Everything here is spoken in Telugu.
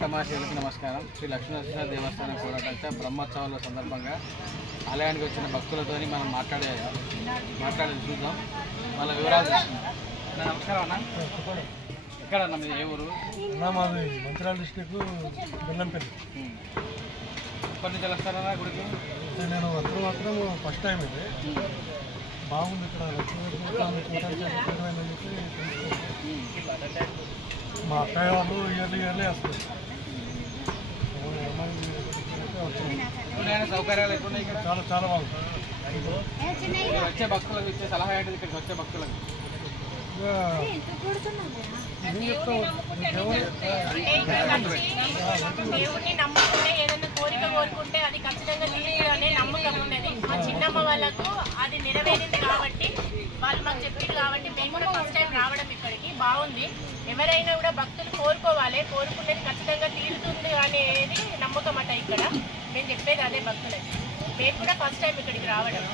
తమాషలకు నమస్కారం. శ్రీ లక్ష్మీనరసింహ దేవస్థానం పోరాటంతో బ్రహ్మోత్సవాల సందర్భంగా ఆలయానికి వచ్చిన భక్తులతో మనం మాట్లాడేది చూద్దాం. వాళ్ళ వివరాలు తెలుసుకుందాం. నమస్కారం అన్న. ఎక్కడ అన్న మీది? ఏ ఊరు? మాది మంచిర్యాల డిస్ట్రిక్ట్ బెల్లంపల్లి. ఎప్పటి నుంచి వస్తారన్నా గుడికి? నేను మాత్రం ఫస్ట్ టైం ఇది బాగుంది. ఇక్కడ లక్ష్మీ మా అక్కయ్య వాళ్ళు ఇయర్లీ వస్తారు. సౌకర్యాలు ఎట్లున్నాయి ఇక్కడ? చాలా బాగుంది. వచ్చే భక్తులకు ఇచ్చే సలహా ఏంటిది? ఇక్కడికి వచ్చే భక్తులకు దేవుడిని నమ్ముకుంటే ఏదైనా కోరిక కోరుకుంటే అది ఖచ్చితంగా తీర్చడనే నమ్మకం ఉన్నది. మా చిన్నమ్మ వాళ్ళకు అది నెరవేరింది కాబట్టి వాళ్ళు మాకు చెప్పారు కాబట్టి మేము కూడా ఫస్ట్ టైం రావడం ఇక్కడికి బాగుంది. ఎవరైనా కూడా భక్తులు కోరుకోవాలి, కోరుకునేది ఖచ్చితంగా తీరుతుంది అనేది నమ్మకం అట. ఇక్కడ మేము చెప్పేది అదే భక్తులకి. మేము కూడా ఫస్ట్ టైం ఇక్కడికి రావడం.